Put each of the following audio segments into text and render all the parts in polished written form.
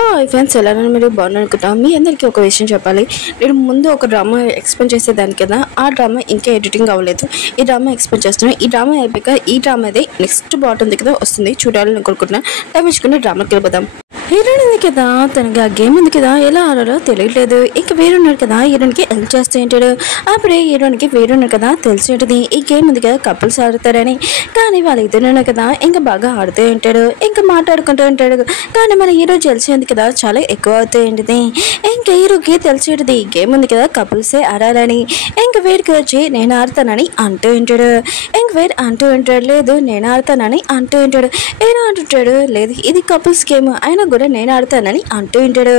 Hello friends, ఎలా మీరు బాగున్నారు అనుకుంటా. మీ అందరికీ ఒక విషయం చెప్పాలి. నేను ముందు ఒక డ్రామా ఎక్స్ప్లెయిన్ చేసేదాని కదా, ఆ డ్రామా ఇంకా ఎడిటింగ్ అవ్వలేదు. ఈ డ్రామా ఎక్స్ప్లెయిన్ చేస్తున్నాను. ఈ డ్రామా అయిపోయాక ఈ డ్రామా అదే నెక్స్ట్ పార్ట్ ఉంది కదా, వస్తుంది, చూడాలని అనుకుంటున్నా. టైం డ్రామాకి వెళ్ళిపోదాం. హీరోయిన్ ఉంది కదా, తనకి ఆ గేమ్ ఉంది కదా, ఎలా ఆడాలో తెలియట్లేదు. ఇంకా వేరున్నాడు కదా, హీరోయిన్కి హెల్ప్ చేస్తూ ఉంటాడు. అప్పుడే హీరోయిన్కి వేరున్నాడు కదా తెలిసి ఉంటుంది, ఈ గేమ్ ఉంది కదా కపుల్స్ ఆడతారని. కానీ వాళ్ళు ఇద్దరున్నారు కదా, ఇంకా బాగా ఆడుతూ ఉంటాడు, ఇంకా మాట్లాడుకుంటూ ఉంటాడు. కానీ మన హీరో తెలిసి ఉంది కదా, చాలా ఎక్కువ అవుతూ ఉంటుంది. ఇంకా హీరోకి తెలిసి ఉంటుంది ఈ గేమ్ ఉంది కదా కపుల్సే ఆడాలని. ఇంకా వీడికి వచ్చి నేను ఆడతానని అంటూ ఉంటాడు. ఇంక వీడు అంటూ ఉంటాడు, లేదు నేను ఆడతానని అంటూ ఉంటాడు. ఏదో అంటుంటాడు, లేదు ఇది కపుల్స్ గేమ్ అయినా కూడా నేను ఆడతానని అంటూ ఉంటాడు.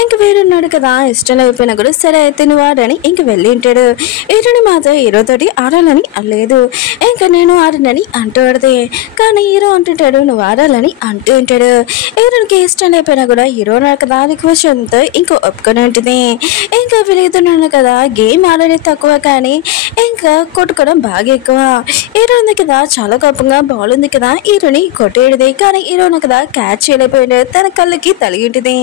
ఇంక వీడున్నాడు కదా, ఇష్టం అయిపోయినా కూడా సరే అయితే నువ్వు ఆడని ఇంక వెళ్ళి ఉంటాడు. హీరోని మాత్రం హీరోతోటి ఆడాలని లేదు, ఇంకా నేను ఆడనని అంటూ ఆడితే. కానీ హీరో అంటుంటాడు నువ్వు ఆడాలని అంటూ ఉంటాడు. హీరోనికి ఇష్టం అయిపోయినా కూడా హీరో కదా రిక్వెస్ట్ అంతా ఇంకా ఒప్పుకొని ఉంటుంది. ఇంకా వీళ్ళిద్దరున్నాడు కదా, గేమ్ ఆడని తక్కువ కానీ ఇంకా కొట్టుకోవడం బాగా ఎక్కువ. హీరో ఉంది కదా, చాలా కోపంగా బాల్ ఉంది కదా హీరోని కొట్టేది. కానీ హీరోని కదా క్యాచ్ చేయలేకపోయాడు, తన కళ్ళకి తలిగి ఉంటుంది.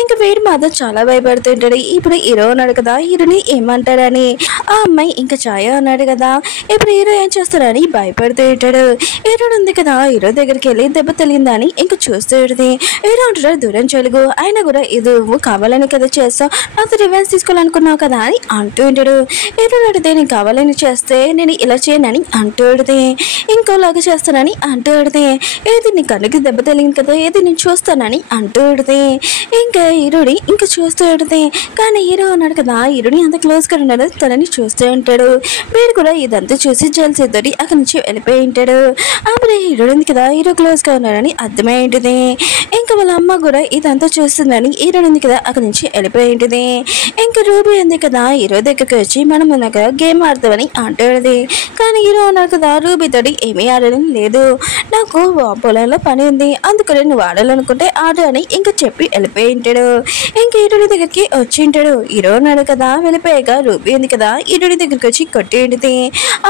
ఇంకా వీడు మాత్రం చాలా భయపడుతుంటాడు. ఇప్పుడు హీరో ఉన్నాడు కదా, హీరోని ఏమంటాడని. ఆ అమ్మాయి ఇంకా ఛాయ ఉన్నాడు కదా, ఇప్పుడు హీరో ఏం చేస్తాడని భయపడుతూ ఉంటాడు. హీరో ఉంది కదా, హీరో దగ్గరికి వెళ్ళి దెబ్బ తగిలిందా అని ఇంకా చూస్తూ ఉంటుంది. హీరో అంటాడు దూరం చెలుగు, అయినా కూడా ఇది నువ్వు కావాలని కదా చేస్తావు, నాతో రివెంజ్ తీసుకోవాలనుకున్నావు కదా అని అంటూ ఉంటాడు. హీరో అడిగితే నేను కావాలని చేస్తే నేను ఇలా చేయనని అంటూ అడితే, ఇంకోలాగా చేస్తానని అంటూ అడితే, ఏది నీ కళ్ళకి దెబ్బ తగిలింది కదా, ఏది నేను చూస్తానని అంటూ అడితే. ఇంకా హీరోని ఇంకా చూస్తూ అడితే, కానీ హీరో ఉన్నాడు కదా, హీరోని అంత క్లోజ్గా ఉన్నాడు, తనని చూస్తూ ఉంటాడు. వీడు కూడా ఇదంతా చూసి జల్సేతోటి అక్కడి నుంచి వెళ్ళిపోయి ఉంటాడు. అప్పుడు హీరోడు ఉంది కదా, హీరో క్లోజ్గా ఉన్నాడని అర్థమై ఉంటుంది. ఇంకా వాళ్ళ అమ్మ కూడా ఇదంతా చూస్తుందని హీరోడు ఉంది కదా అక్కడి నుంచి వెళ్ళిపోయి ఉంటుంది. ఇంకా రూబీ ఉంది కదా, హీరో దగ్గరికి వచ్చి మనం ఉన్నాక గేమ్ ఆడతామని అంటాడు. కానీ హీరో ఉన్నాడు కదా, రూబీతోటి ఏమీ ఆడడం లేదు, నాకు పొలంలో పని ఉంది, అందుకని నువ్వు ఆడాలనుకుంటే ఆడు అని ఇంకా చెప్పి వెళ్ళిపోయి ఉంటాడు. ఇంకా హీరోడి దగ్గరికి వచ్చి ఉంటాడు. హీరో ఉన్నాడు కదా, వెళ్ళిపోయాక రూబీ ఉంది కదా హీరోడి దగ్గరికి వచ్చి కొట్టి ఉంటుంది.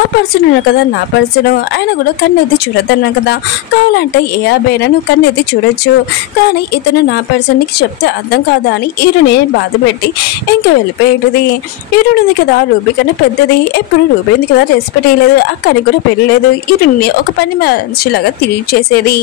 ఆ పర్సన్ ఉన్నాడు కదా నా పర్సన్, ఆయన కూడా కన్ను ఎత్తి చూడొద్దన్నాను కదా, కావాలంటే ఏ అబ్బాయినా నువ్వు కన్ను ఎత్తి చూడొచ్చు, కానీ ఇతను నా పర్సన్ నీకు చెప్తే అర్థం కాదా అని హీరోని బాధ పెట్టి ఇంకా వెళ్ళిపోయి ఉంటుంది. హీరోని ఉంది కదా రూబీ కన్నా పెద్దది, ఎప్పుడు రూబీ ఉంది కదా రెస్పెక్ట్ ఇవ్వలేదు, అక్కడికి కూడా పెళ్ళలేదు, హీరోని ఒక పని మనిషిలాగా తిరిగి చేసేది.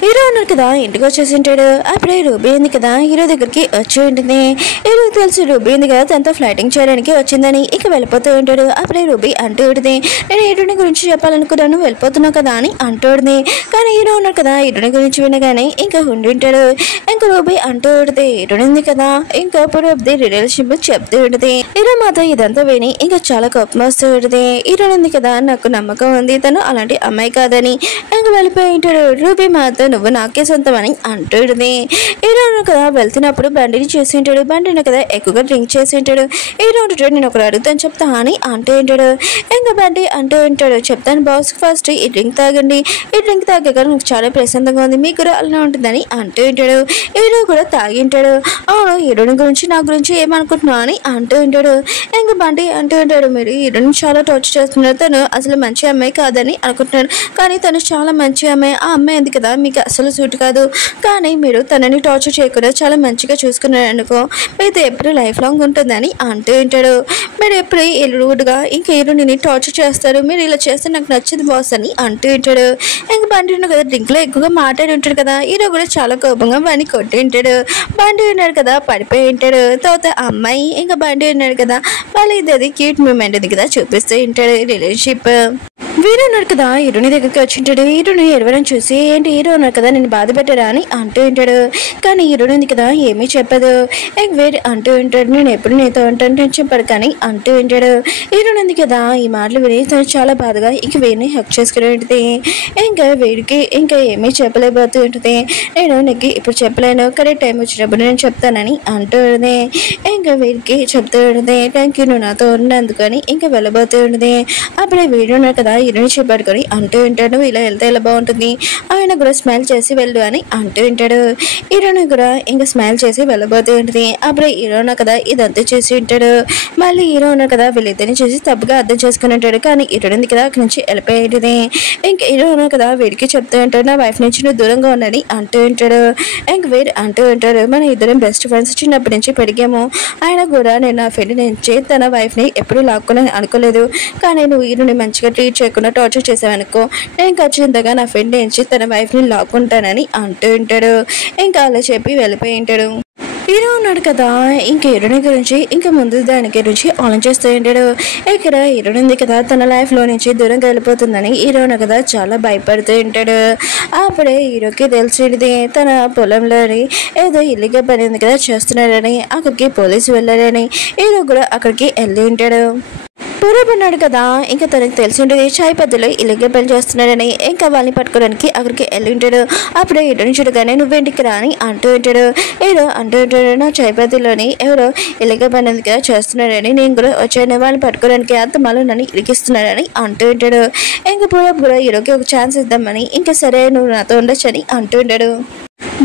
హీరో ఉన్నాడు కదా, ఇంటికి వచ్చేసి ఉంటాడు. అప్పుడే రూబీ ఉంది కదా హీరో దగ్గరికి వచ్చి ఉంటుంది. హీరో తెలుసు రూబీ ఉంది కదా తనతో ఫ్లైటింగ్ చేయడానికి వచ్చిందని ఇక వెళ్ళిపోతూ ఉంటాడు. అప్పుడే రూబీ అంటూ ఉంటుంది, నేను హీరోని గురించి చెప్పాలనుకున్నాను వెళ్ళిపోతున్నావు కదా అని అంటూ ఉంటుంది. కానీ హీరో ఉన్నాడు కదా, హీరోని గురించి వినగానే ఇంకా ఉండి ఉంటాడు. ఇంకా రూబీ అంటూ ఉంటుంది, హీరోని ఉంది కదా ఇంకా ఇప్పుడు రిలేషన్షిప్ చెప్తూ ఉంటుంది. హీరో మాత్రం ఇదంతా విని ఇంకా చాలా కోపం వస్తూ ఉంటుంది. హీరోని ఉంది కదా, నాకు నమ్మకం ఉంది తను అలాంటి అమ్మాయి కాదని ఇంకా వెళ్ళిపోయి ఉంటాడు. రూబీ మాత్రం నువ్వు నాకే సొంతం అని అంటుంది. హీరో కదా వెళ్తున్నప్పుడు బండిని చూసి ఉంటాడు, బండిని కదా ఎక్కువగా డ్రింక్ చేసి ఉంటాడు. హీరో ఉంటాడు నేను ఒకరు అడుగుతాను చెప్తా అని అంటూ ఉంటాడు. ఇంకా బండి అంటూ ఉంటాడు, చెప్తాను బాస్, ఫస్ట్ ఈ డ్రింక్ తాగండి, ఈ డ్రింక్ తాగాక నాకు చాలా ప్రశాంతంగా ఉంది, మీకు కూడా అలా ఉంటుందని అంటూ ఉంటాడు. హీరో కూడా తాగి ఉంటాడు. అవును హీరోని గురించి నా గురించి ఏమనుకుంటున్నావు అని అంటూ ఉంటాడు. ఇంకా బండి అంటూ ఉంటాడు, మీరు హీరోని చాలా టార్చర్ చేస్తున్నారు, తను అసలు మంచి అమ్మాయి కాదని అనుకుంటున్నాను, కానీ తను చాలా మంచి అమ్మాయి, ఆ అమ్మాయి ఉంది కదా మీకు అసలు సూట్ కాదు, కానీ మీరు తనని టార్చర్ చేయకుండా చాలా మంచిగా చూసుకున్నారు అనుకో, మీతో ఎప్పుడు లైఫ్ లాంగ్ ఉంటుందని అంటూ ఉంటాడు. మీరు ఎప్పుడు రూడ్గా ఇంకా హీరోని టార్చర్ చేస్తారు, మీరు ఇలా చేస్తే నాకు నచ్చింది బాస్ అని అంటూ ఉంటాడు. ఇంకా బండి ఉన్నాడు కదా డ్రింక్లో ఎక్కువగా మాట్లాడి ఉంటాడు కదా, హీరో కూడా చాలా కోపంగా బండి కొట్టి ఉంటాడు. బండి ఉన్నాడు కదా పడిపోయి ఉంటాడు. తర్వాత అమ్మాయి ఇంకా బండి ఉన్నాడు కదా, వాళ్ళ ఇద్దరి క్యూట్ మూమెంట్ ఉంది కదా చూపిస్తూ ఉంటాడు రిలేషన్షిప్. వీరు ఉన్నాడు కదా హీరోని దగ్గరికి వచ్చి ఉంటాడు. హీరోని ఎడవడం చూసి ఏంటి హీరో ఉన్నాడు కదా నేను బాధ పెట్టారా అని అంటూ ఉంటాడు. కానీ హీరోని ఉంది కదా ఏమీ చెప్పదు. వీడు అంటూ ఉంటాడు, నేను ఎప్పుడు నీతో ఉంటాను నేను చెప్పాడు కానీ అంటూ ఉంటాడు. హీరోని ఉంది కదా ఈ మాటలు విని తను చాలా బాధగా ఇంక వీడిని హక్ చేసుకుని ఉంటుంది. ఇంకా వీడికి ఇంకా ఏమీ చెప్పలేకపోతూ ఉంటుంది. నేను నీకు ఇప్పుడు చెప్పలేను, కరెక్ట్ టైం వచ్చినప్పుడు నేను చెప్తానని అంటూ ఉంటుంది. ఇంకా వీడికి చెప్తూ ఉంటుంది, థ్యాంక్ యూ నువ్వు నాతో ఉన్నందుకని ఇంకా వెళ్ళబోతూ ఉంటుంది. అప్పుడే వీడు ఉన్నాడు కదా హీరోని చేపట్టుకొని అంటూ ఉంటాడు, నువ్వు ఇలా వెళ్తే ఎలా బాగుంటుంది, ఆయన కూడా స్మైల్ చేసి వెళ్ళు అని అంటూ ఉంటాడు. హీరోని కూడా ఇంకా స్మైల్ చేసి వెళ్ళబోతూ ఉంటుంది. అప్పుడు హీరోనా కదా ఇదంతా చేసి ఉంటాడు. మళ్ళీ హీరో ఉన్నారు కదా వీళ్ళిద్దరిని చూసి తప్పుగా అర్థం చేసుకుని ఉంటాడు. కానీ హీరోని కదా అక్కడి నుంచి వెళ్ళిపోయేది. ఇంక హీరో ఉన్నారు కదా వీడికి చెప్తూ ఉంటాడు, నా వైఫ్ నుంచి నువ్వు దూరంగా ఉండని అంటూ ఉంటాడు. ఇంక వీడు అంటూ ఉంటాడు, మన ఇద్దరం బెస్ట్ ఫ్రెండ్స్, చిన్నప్పటి నుంచి పెరిగాము, ఆయన కూడా నేను నా ఫ్రెండ్ నుంచి తన వైఫ్ని ఎప్పుడు లాక్కోనని అనుకోలేదు, కానీ నువ్వు హీరోని మంచిగా ట్రీట్ చేయకుండా టార్చర్ చేసావనుకో నేను ఖచ్చితంగా నా ఫ్రెండ్ నుంచి తన వైఫ్ని లాక్కుంటానని అంటూ ఉంటాడు. ఇంకా అలా చెప్పి వెళ్ళిపోయి ఉంటాడు. హీరో ఉన్నాడు కదా ఇంకా హీరోని గురించి ఇంకా ముందు దాని గురించి ఆలోచిస్తూ ఉంటాడు. ఇక్కడ హీరోని ఉంది కదా తన లైఫ్లో నుంచి దూరంగా వెళ్ళిపోతుందని హీరోని కదా చాలా భయపడుతూ ఉంటాడు. అప్పుడే హీరోకి తెలిసింది తన పొలంలోని ఏదో ఇల్లీగల్ పని ఉంది కదా చేస్తున్నాడని, అక్కడికి పోలీసు వెళ్ళారని హీరో కూడా అక్కడికి వెళ్ళి ఉంటాడు. పూర్వం ఉన్నాడు కదా ఇంకా తనకు తెలిసి ఉంటుంది చాయ్ పద్ధతిలో ఇల్లీగల్ పని చేస్తున్నాడని, ఇంకా వాళ్ళని పట్టుకోవడానికి అక్కడికి వెళ్ళి ఉంటాడు. అప్పుడే హీరోని చూడగానే నువ్వేంటికి రాని అంటూ ఉంటాడు. హీరో అంటూ ఉంటాడు, నా చాయ్ పద్ధతిలోని ఎవరో ఇల్లీగల్ పని కదా చేస్తున్నాడని నేను కూడా వచ్చాను, వాళ్ళని పట్టుకోవడానికి అంత మళ్ళీ నన్ను ఇరికిస్తున్నాడని అంటూ ఉంటాడు. ఇంకా పూర్వం కూడా హీరోకి ఒక ఛాన్స్ ఇద్దామని ఇంకా సరే నువ్వు నాతో ఉండొచ్చని అంటూ ఉంటాడు.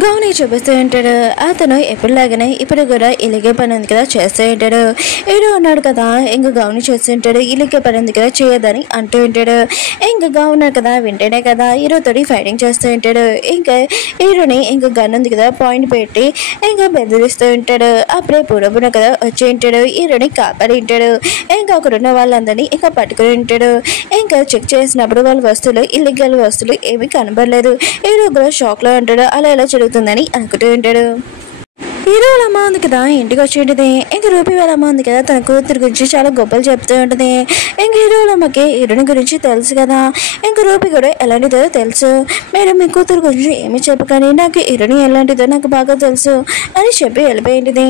గౌని చూపిస్తూ ఉంటాడు. అతను ఎప్పుడులాగానే ఇప్పుడు కూడా ఇల్లీగల్ పని ఉంది కదా చేస్తూ ఉంటాడు. హీరో ఉన్నాడు కదా ఇంకా గౌని చేస్తూ ఉంటాడు, ఇల్లీగల్ పని ఉంది కదా చేయదని అంటూ ఉంటాడు. ఇంకా గౌన్ ఉన్నాడు కదా వింటేనే కదా హీరోతోటి ఫైటింగ్ చేస్తూ ఉంటాడు. ఇంకా హీరోని ఇంకా గన్ ఉంది కదా పాయింట్ పెట్టి ఇంకా బెదిరిస్తూ ఉంటాడు. అప్పుడే పూర్వపున కదా వచ్చి ఉంటాడు, హీరోని కాపాడి ఉంటాడు. ఇంకా అక్కడున్న వాళ్ళందరినీ ఇంకా పట్టుకుని ఉంటాడు. ఇంకా చెక్ చేసినప్పుడు వాళ్ళ వస్తువులు ఇల్లీగల్ వస్తువులు ఏమీ కనబడలేదు. హీరో కూడా షాక్ లో ఉంటాడు, అలా ఎలా జరుగుతుందని అనుకుంటూ ఉంటాడు. హీరో వాళ్ళ అమ్మ ఉంది కదా ఇంటికి వచ్చి ఉంటుంది. ఇంక రూపీ వాళ్ళ అమ్మ ఉంది కదా తన కూతురు గురించి చాలా గొప్పలు చెప్తూ ఉంటుంది. ఇంక హీరో వాళ్ళ అమ్మకి హీరోని గురించి తెలుసు కదా, ఇంక రూపీ కూడా ఎలాంటిదో తెలుసు. మీరు మీ కూతురు గురించి ఏమి చెప్పకని నాకు హీరోని ఎలాంటిదో నాకు బాగా తెలుసు అని చెప్పి వెళ్ళిపోయింది.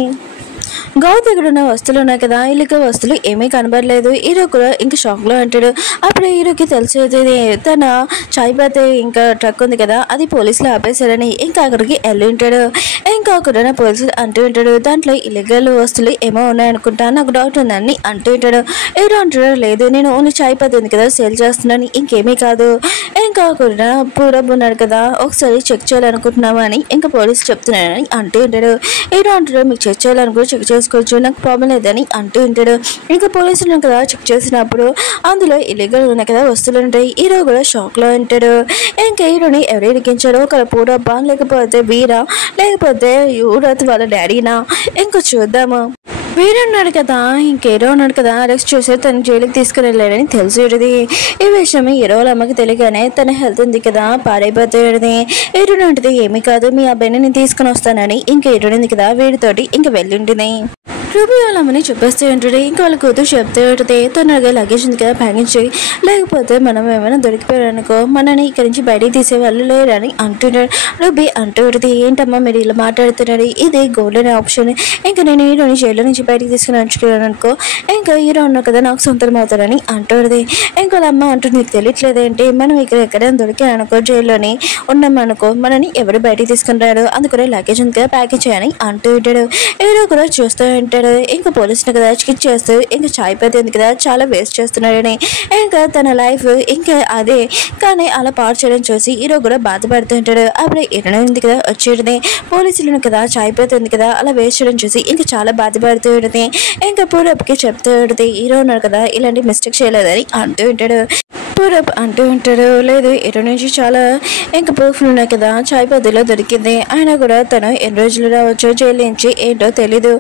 గౌత్ దగ్గర ఉన్న వస్తువులు ఉన్నాయి కదా ఇల్లీగల్ వస్తువులు ఏమీ కనబడలేదు. హీరో కూడా ఇంకా షాక్ లో అంటాడు. అప్పుడు హీరోకి తెలిసేది తన చాయ్ పత్తి ఇంకా ట్రక్ ఉంది కదా అది పోలీసులు ఆపేశారని. ఇంకా అక్కడికి వెళ్ళి ఉంటాడు. ఇంకా అక్కడ పోలీసులు అంటూ ఉంటాడు, దాంట్లో ఇల్లీగల్ వస్తువులు ఏమో ఉన్నాయనుకుంటా, నాకు డౌట్ ఉందని అంటూ ఉంటాడు. హీరో అంటాడు, లేదు నేను ఓన్లీ చాయ్ పత్తి ఉంది కదా సేల్ చేస్తున్నాను, ఇంకేమీ కాదు. ఇంకా అక్కడ పూరబ్ ఉన్నాడు కదా ఒకసారి చెక్ చేయాలనుకుంటున్నావా అని ఇంకా పోలీసు చెప్తున్నాడని అంటూ ఉంటాడు. హీరో అంటాడు, మీకు చెక్ చేయాలనుకో చెక్ చేసుకోవచ్చు, నాకు ప్రాబ్లం లేదని అంటూ ఉంటాడు. ఇంకా పోలీసులు కదా చెక్ చేసినప్పుడు అందులో ఇల్లీగల్ ఉన్నాయి కదా వస్తువులు ఉంటాయి. హీరో కూడా షాక్ లో ఉంటాడు. ఇంకా హీరోని ఎవరు ఇరికించారో ఒక పూరబ్బా లేకపోతే వీరా లేకపోతే యూరత్ వాళ్ళ డాడీనా ఇంకా చూద్దాము. వీరున్నాడు కదా ఇంక హీరో ఉన్నాడు కదా అరెస్ట్ చేసి తను జైలుకి తీసుకుని వెళ్ళాడని తెలిసేది. ఈ విషయం హీరో వాళ్ళ అమ్మకి తెలియగానే తన హెల్త్ ఉంది కదా పాడైపోతాడు. హీరోని ఉంటుంది ఏమీ కాదు మీ అబ్బాయిని నేను తీసుకుని వస్తానని ఇంక హీరోని ఉంది కదా వీడితోటి ఇంక వెళ్ళి ఉంటుంది. రూబీ వాళ్ళ అమ్మని చెప్పేస్తూ ఉంటాడు. ఇంకా వాళ్ళ కూతురు చెప్తూ ఉంటుంది, తొందరగా లగేజ్ ఉంది కదా ప్యాకింగ్ చేయి, లేకపోతే మనం ఏమైనా దొరికిపోయారనుకో మనని ఇక్కడి నుంచి బయటికి తీసేవాళ్ళు లేరని అంటున్నాడు. రూబీ అంటూ ఉంటుంది, ఏంటమ్మా మీరు ఇలా మాట్లాడుతున్నారు, ఇది గోల్డెన్ ఆప్షన్, ఇంకా నేను హీరోని జైల్లో నుంచి బయటికి తీసుకుని వచ్చుకున్నాను అనుకో ఇంకా హీరో ఉన్నా కదా నాకు సొంతం అవుతారని అంటుంది. ఇంకా వాళ్ళ అమ్మ అంటుంది, నీకు తెలియట్లేదేంటి మనం ఇక్కడ ఎక్కడైనా దొరికారనుకో జైల్లోని ఉన్నామనుకో మనని ఎవరు బయటికి తీసుకుని రాడు, అందుకనే లగేజ్ ఉంది కదా ప్యాకింగ్ చేయని అంటూ ఉంటాడు. హీరో కూడా చూస్తూ ఉంటాడు. ఇంకా పోలీసులు కదా చికిట్ చేస్తూ ఇంకా చాయ్ పత్తి ఉంది కదా చాలా వేస్ట్ చేస్తున్నాడని ఇంకా తన లైఫ్ ఇంకా అదే కానీ అలా పాడు చేయడం చూసి హీరో కూడా బాధపడుతూ ఉంటాడు. అప్పుడు హీరోయిన్ ఉంది కదా వచ్చేది పోలీసులను కదా చాయ్ పత్తి ఉంది కదా అలా వేస్ట్ చేయడం చూసి ఇంకా చాలా బాధపడుతూ ఉంటుంది. ఇంకా పూరప్కి చెప్తూ ఉంటుంది, హీరో ఉన్నాడు కదా ఇలాంటి మిస్టేక్ చేయలేదని అంటూ ఉంటాడు. పూరప్ అంటూ ఉంటాడు, లేదు హీరో నుంచి చాలా ఇంకా ప్రూఫ్లు ఉన్నాయి కదా చాయ్ పత్తిలో దొరికింది, అయినా కూడా తను ఎన్ని రోజులు రావచ్చు జైలు నుంచి ఏంటో తెలీదు,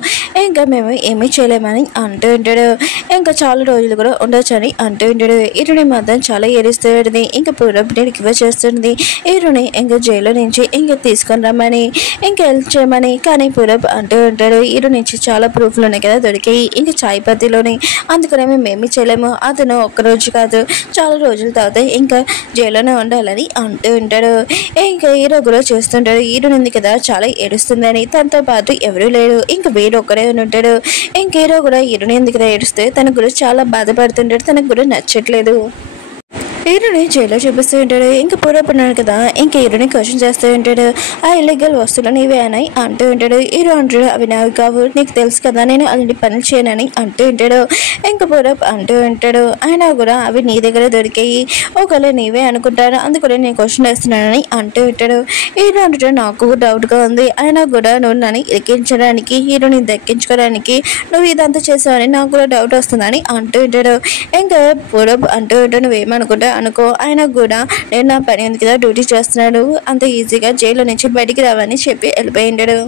ఇంకా మేము ఏమీ చేయలేమని అంటూ ఉంటాడు. ఇంకా చాలా రోజులు కూడా ఉండొచ్చు అని అంటూ ఉంటాడు. హీరోని మాత్రం చాలా ఏడుస్తుంది. ఇంకా పూరప్ రిక్వెస్ట్ చేస్తుంది హీరోని ఇంకా జైలు నుంచి ఇంకా తీసుకొని రమ్మని ఇంకా హెల్ప్ చేయమని. కానీ పూరప్ అంటూ ఉంటాడు, హీరో నుంచి చాలా ప్రూఫ్లు ఉన్నాయి కదా దొరికాయి ఇంకా చాయ్ పత్తిలోని, అందుకనే మేము ఏమీ చేయలేము, అతను ఒక్కరోజు కాదు చాలా రోజుల తర్వాత ఇంకా జైల్లోనే ఉండాలని అంటూ ఉంటాడు. ఇంకా హీరో కూడా చేస్తుంటాడు, హీరోని ఉంది కదా చాలా ఏడుస్తుందని, తనతో పాటు ఎవరూ లేరు ఇంకా వీడు ఒక్కడే ఉంటాడు. ఇంక హీరో కూడా హీరోని ఎందుకు ఏడుస్తే తనకు కూడా చాలా బాధపడుతుంటాడు, తనకు కూడా నచ్చట్లేదు. హీరోని జైల్లో చూపిస్తూ ఉంటాడు. ఇంకా పూర్వపడినాడు కదా, ఇంకా హీరోని క్వశ్చన్ చేస్తూ ఉంటాడు. ఆ ఇల్లీగల్ వస్తువులు నీవే అని అంటూ ఉంటాడు. హీరో అంటాడు, అవి నావి కావు, నీకు తెలుసు కదా నేను అలాంటి పనులు చేయనని అంటూ ఉంటాడు. ఇంకా పూర్వప్ అంటూ ఉంటాడు, అయినా కూడా అవి నీ దగ్గర దొరికాయి, ఒకవేళ నీవే అనుకుంటాను, అందుకనే నేను క్వశ్చన్ వేస్తున్నానని అంటూ ఉంటాడు. హీరో అంటాడు, నాకు డౌట్గా ఉంది, అయినా కూడా నువ్వు నన్ను ఎక్కించడానికి, హీరోని దక్కించుకోవడానికి నువ్వు ఇదంతా చేసావని నాకు కూడా డౌట్ వస్తుందని అంటూ ఉంటాడు. ఇంకా పూర్వప్ అంటూ ఉంటాడు, నువ్వేమనుకుంటా అనుకో, అయినా కూడా నేను నా పని ఉంది కదా డ్యూటీ చేస్తున్నాడు, అంత ఈజీగా జైలు నుంచి బయటికి రావని చెప్పి వెళ్ళిపోయింటాడు.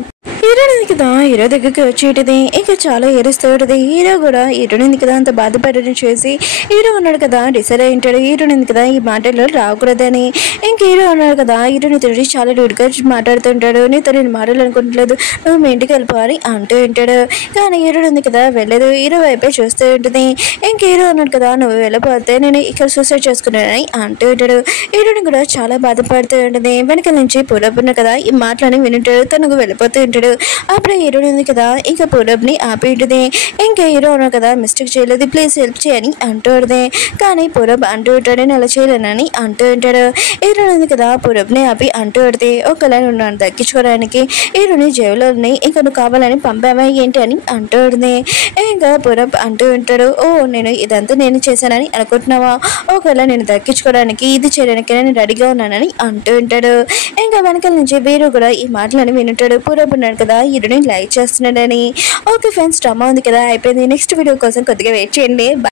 హీరోని కదా హీరో దగ్గరికి వచ్చేటిది, ఇంకా చాలా ఏడుస్తూ ఉంటుంది. హీరో కూడా హీరోని కదా అంత బాధపడడం చూసి హీరో ఉన్నాడు కదా డిసైడ్ అయి ఉంటాడు, హీరోని కదా ఈ మాటలు రాకూడదని. ఇంక హీరో ఉన్నాడు కదా హీరోని తిరిగి చాలా రూడ్గా మాట్లాడుతుంటాడు, నీతో నేను మాట్లాడాలనుకుంటలేదు, నువ్వు మీ ఇంటికి వెళ్ళిపోవాలి అంటూ ఉంటాడు. కానీ హీరోని కదా వెళ్ళలేదు, హీరో వైపే చూస్తూ ఉంటుంది. ఇంక హీరో ఉన్నాడు కదా, నువ్వు వెళ్ళిపోతే నేను ఇక్కడ సూసైడ్ చేసుకున్నానని అంటూ ఉంటాడు. హీరోని కూడా చాలా బాధపడుతూ ఉంటుంది. వెనక నుంచి పూర్వపున్న కదా ఈ మాటలని వింటాడు, తనకు వెళ్ళిపోతూ ఉంటాడు. అప్పుడు హీరోని ఉంది కదా ఇంకా పూర్వప్ని ఆపి ఉంటుంది. ఇంకా హీరో ఉన్నాడు కదా మిస్టేక్ చేయలేదు, ప్లీజ్ హెల్ప్ చేయని అంటూ ఉంటుంది. కానీ పూర్వప్ అంటూ ఉంటాడు, నేను అలా చేయలేనని అంటూ ఉంటాడు. హీరోని ఉంది కదా పూర్వప్ని ఆపి అంటూ పడితే, ఒకవేళ నువ్వు నన్ను దక్కించుకోవడానికి హీరోని జైలుని ఇంకా నువ్వు కావాలని పంపావా ఏంటి అని అంటూ ఉంటుంది. ఇంకా పూర్వప్ అంటూ ఉంటాడు, ఓ నేను ఇదంతా నేను చేశానని అనుకుంటున్నావా, ఒకవేళ నేను దక్కించుకోవడానికి ఇది చేయడానికి నేను రెడీగా ఉన్నానని అంటూ ఉంటాడు. ఇంకా వెనకాల నుంచి వీరు కూడా ఈ మాటలని వింటాడు. పూర్వప్ ఉన్నాడు కదా హీరోని లైక్ చేస్తున్నాడని. ఓకే ఫ్రెండ్స్, డ్రామా ఉంది కదా అయిపోయింది. నెక్స్ట్ వీడియో కోసం కొద్దిగా వెయిట్ చేయండి.